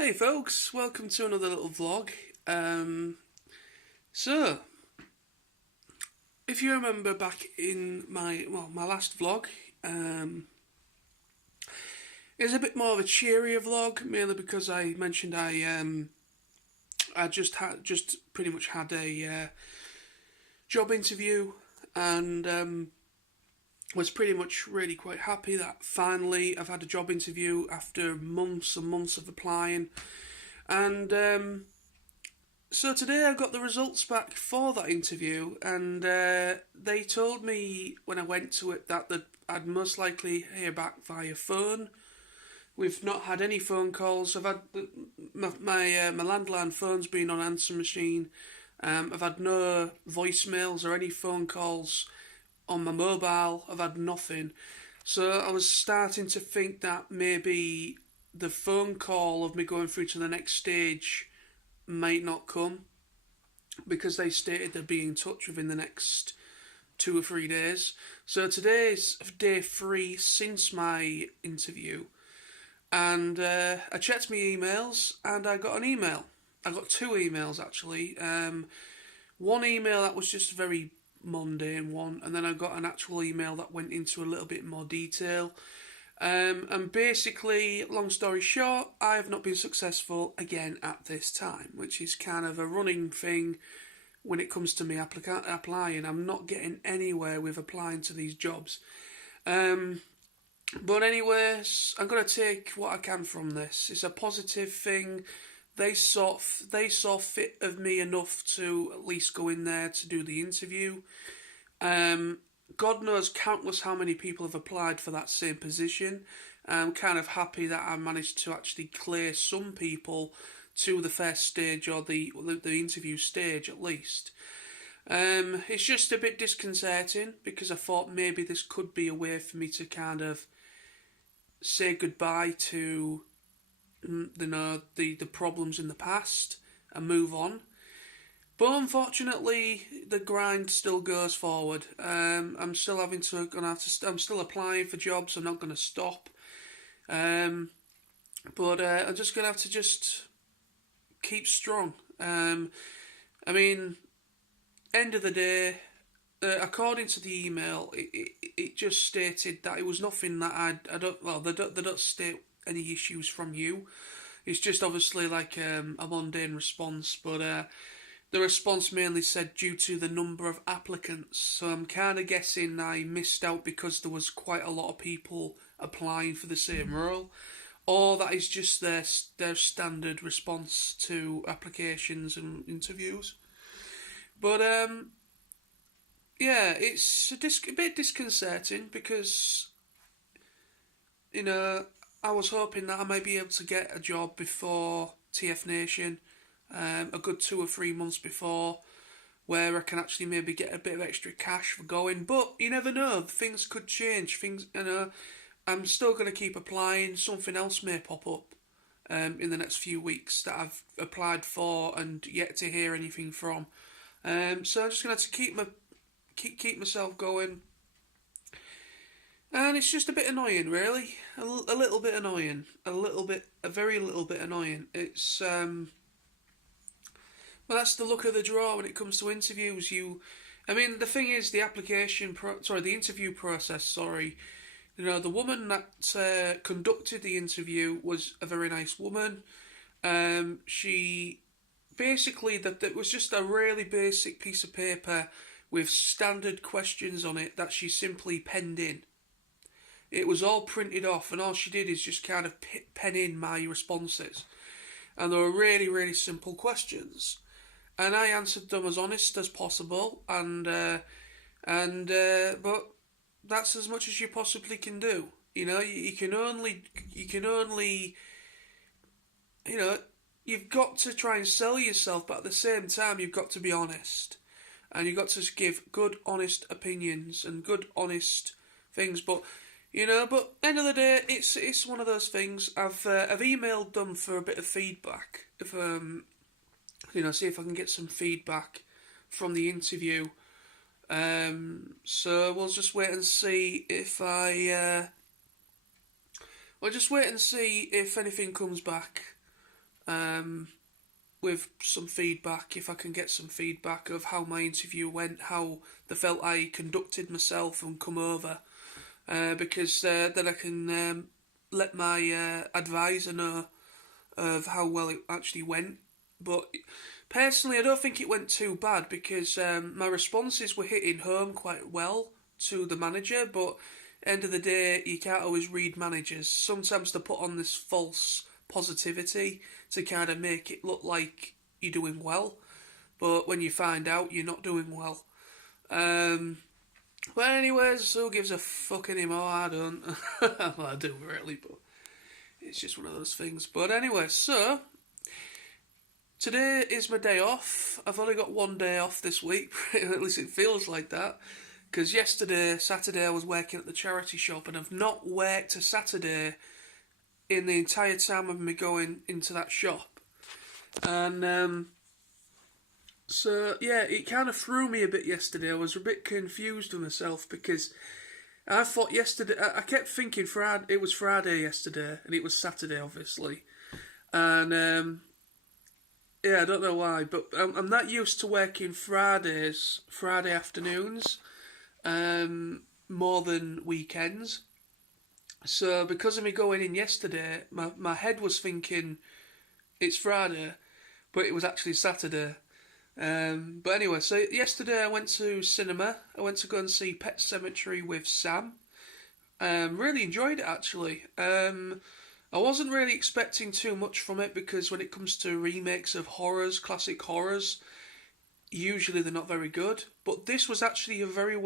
Hey folks, welcome to another little vlog. So, if you remember back in my last vlog, it was a bit more of a cheerier vlog, mainly because I mentioned I just pretty much had a job interview and was pretty much really quite happy that finally I've had a job interview after months and months of applying. And so today I got the results back for that interview, and they told me when I went to it that I'd most likely hear back via phone. We've not had any phone calls. I've had my landline phone's been on answer machine. I've had no voicemails or any phone calls on my mobile. I've had nothing. So I was starting to think that maybe the phone call of me going through to the next stage might not come, because they stated they'd be in touch within the next 2 or 3 days. So today's day 3 since my interview, and I checked my emails and I got an email. I got two emails actually. One email that was just a very mundane one, and then I got an actual email that went into a little bit more detail. And basically, long story short, I have not been successful again at this time, which is kind of a running thing when it comes to me applying. I'm not getting anywhere with applying to these jobs. But anyways, I'm gonna take what I can from this. It's a positive thing. They saw fit of me enough to at least go in there to do the interview. God knows countless how many people have applied for that same position. I'm kind of happy that I managed to actually clear some people to the first stage, or the interview stage at least. It's just a bit disconcerting because I thought maybe this could be a way for me to kind of say goodbye to the problems in the past and move on. But unfortunately, the grind still goes forward. I'm still I'm still applying for jobs. I'm not gonna stop. But I'm just gonna have to just keep strong. I mean, end of the day, according to the email, it just stated that it was nothing that I don't. Well, they don't state any issues from you. It's just obviously like a mundane response, but the response mainly said due to the number of applicants. So I'm kind of guessing I missed out because there was quite a lot of people applying for the same role, or that is just their standard response to applications and interviews. But yeah, it's a bit disconcerting because you know I was hoping that I might be able to get a job before TF Nation, a good 2 or 3 months before, where I can actually maybe get a bit of extra cash for going. But you never know; things could change. I'm still going to keep applying. Something else may pop up in the next few weeks that I've applied for and yet to hear anything from. So I'm just going to have to keep myself going. And it's just a bit annoying, really. A little bit annoying. A very little bit annoying. It's well, that's the luck of the draw when it comes to interviews. I mean, the thing is, the interview process. Sorry, the woman that conducted the interview was a very nice woman. She basically that it was just a really basic piece of paper with standard questions on it that she simply penned in. It was all printed off, and all she did is just kind of pen in my responses. And they were really, really simple questions. And I answered them as honest as possible, but that's as much as you possibly can do. You can only, you've got to try and sell yourself, but at the same time, you've got to be honest. And you've got to give good, honest opinions and good, honest things. But end of the day, it's one of those things. I've emailed them for a bit of feedback. If see if I can get some feedback from the interview. So we'll just wait and see if we'll just wait and see if anything comes back. with some feedback, if I can get some feedback of how my interview went, how they felt I conducted myself and come over, because then I can let my advisor know of how well it actually went. But personally, I don't think it went too bad because my responses were hitting home quite well to the manager, but end of the day, you can't always read managers. Sometimes they put on this false positivity to kind of make it look like you're doing well, but when you find out, you're not doing well. But anyways, who gives a fuck anymore? I don't. Well, I do really, but it's just one of those things. But anyway, so today is my day off. I've only got one day off this week, at least it feels like that. Because yesterday, Saturday, I was working at the charity shop, and I've not worked a Saturday in the entire time of me going into that shop. And so, yeah, it kind of threw me a bit yesterday. I was a bit confused with myself because I thought yesterday, I kept thinking Friday, it was Friday yesterday, and it was Saturday, obviously. And yeah, I don't know why, but I'm not used to working Friday afternoons, more than weekends. So because of me going in yesterday, my head was thinking it's Friday, but it was actually Saturday. But anyway, so yesterday I went to cinema. I went to go and see Pet Semetery with Sam. Really enjoyed it actually. I wasn't really expecting too much from it because when it comes to remakes of horrors, classic horrors, usually they're not very good. But this was actually a very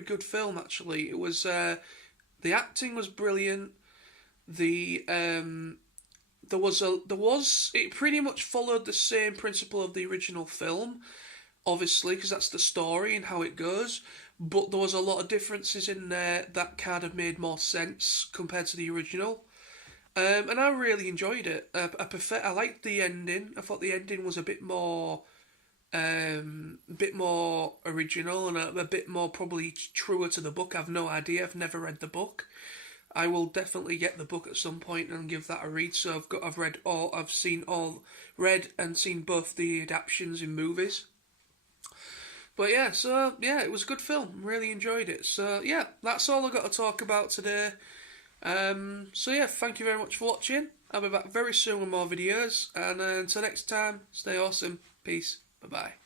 good film. Actually, it was the acting was brilliant. The it pretty much followed the same principle of the original film, obviously, because that's the story and how it goes. But there was a lot of differences in there that kind of made more sense compared to the original. And I really enjoyed it. I liked the ending. I thought the ending was a bit more original and a bit more probably truer to the book. I've no idea. I've never read the book. I will definitely get the book at some point and give that a read. So read and seen both the adaptations in movies. But yeah, so yeah, it was a good film. Really enjoyed it. So yeah, that's all I've got to talk about today. So yeah, thank you very much for watching. I'll be back very soon with more videos. And until next time, stay awesome. Peace. Bye bye.